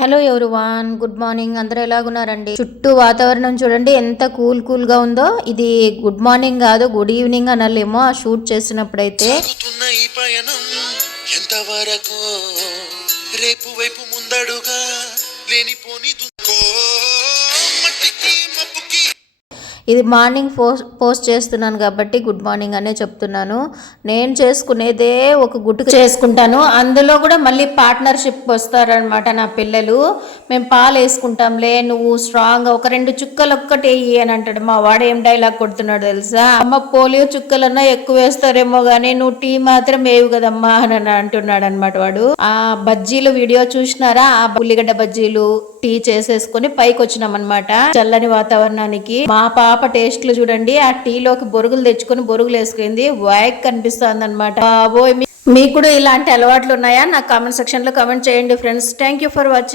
Hello everyone, good morning. అందరూ ఎలాగున్నారండి? చుట్టూ వాతావరణం చూడండి ఎంత కూల్ గా ఉందో. ఇది గుడ్ మార్నింగ్ కాదు, గుడ్ ఈవినింగ్ అనాలేమో ఆ షూట్ చేసినప్పుడైతే. ఈ పయనం ఎంతవరకు రేపు వైపు ముందడుగా లేనిపోని మట్టికి మప్పుకి. ఇది మార్నింగ్ పోస్ట్ చేస్తున్నాను కాబట్టి గుడ్ మార్నింగ్ అనే చెప్తున్నాను. నేను చేసుకునేదే ఒక గుట్టుకు చేసుకుంటాను. అందులో కూడా మళ్ళీ పార్ట్నర్షిప్ వస్తారనమాట నా పిల్లలు. మేము పాలు వేసుకుంటాంలే, నువ్వు స్ట్రాంగ్గా ఒక 2 చుక్కలు ఒక్కటి వేయి అని అంటాడు. మా వాడు ఏం డైలాగ్ కొడుతున్నాడు తెలుసా? అమ్మ పోలియో చుక్కలన్నా ఎక్కువ వేస్తారేమో కానీ నువ్వు టీ మాత్రం వేయవు కదమ్మా అని అంటున్నాడు అనమాట వాడు. ఆ బజ్జీలు వీడియో చూసినారా? ఆ ఉల్లిగడ్డ బజ్జీలు టీ చేసేసుకొని పైకి వచ్చినాం అనమాట చల్లని వాతావరణానికి. మా పాప టేస్ట్లు చూడండి, ఆ టీలోకి బొరుగులు తెచ్చుకొని బొరుగులు వేసుకుంది. వైక్ కనిపిస్తుంది అనమాట. బాబోయ్, మీకు కూడా ఇలాంటి అలవాట్లు ఉన్నాయా? నాకు కామెంట్ సెక్షన్ లో కామెంట్ చేయండి friends. Thank you for watching.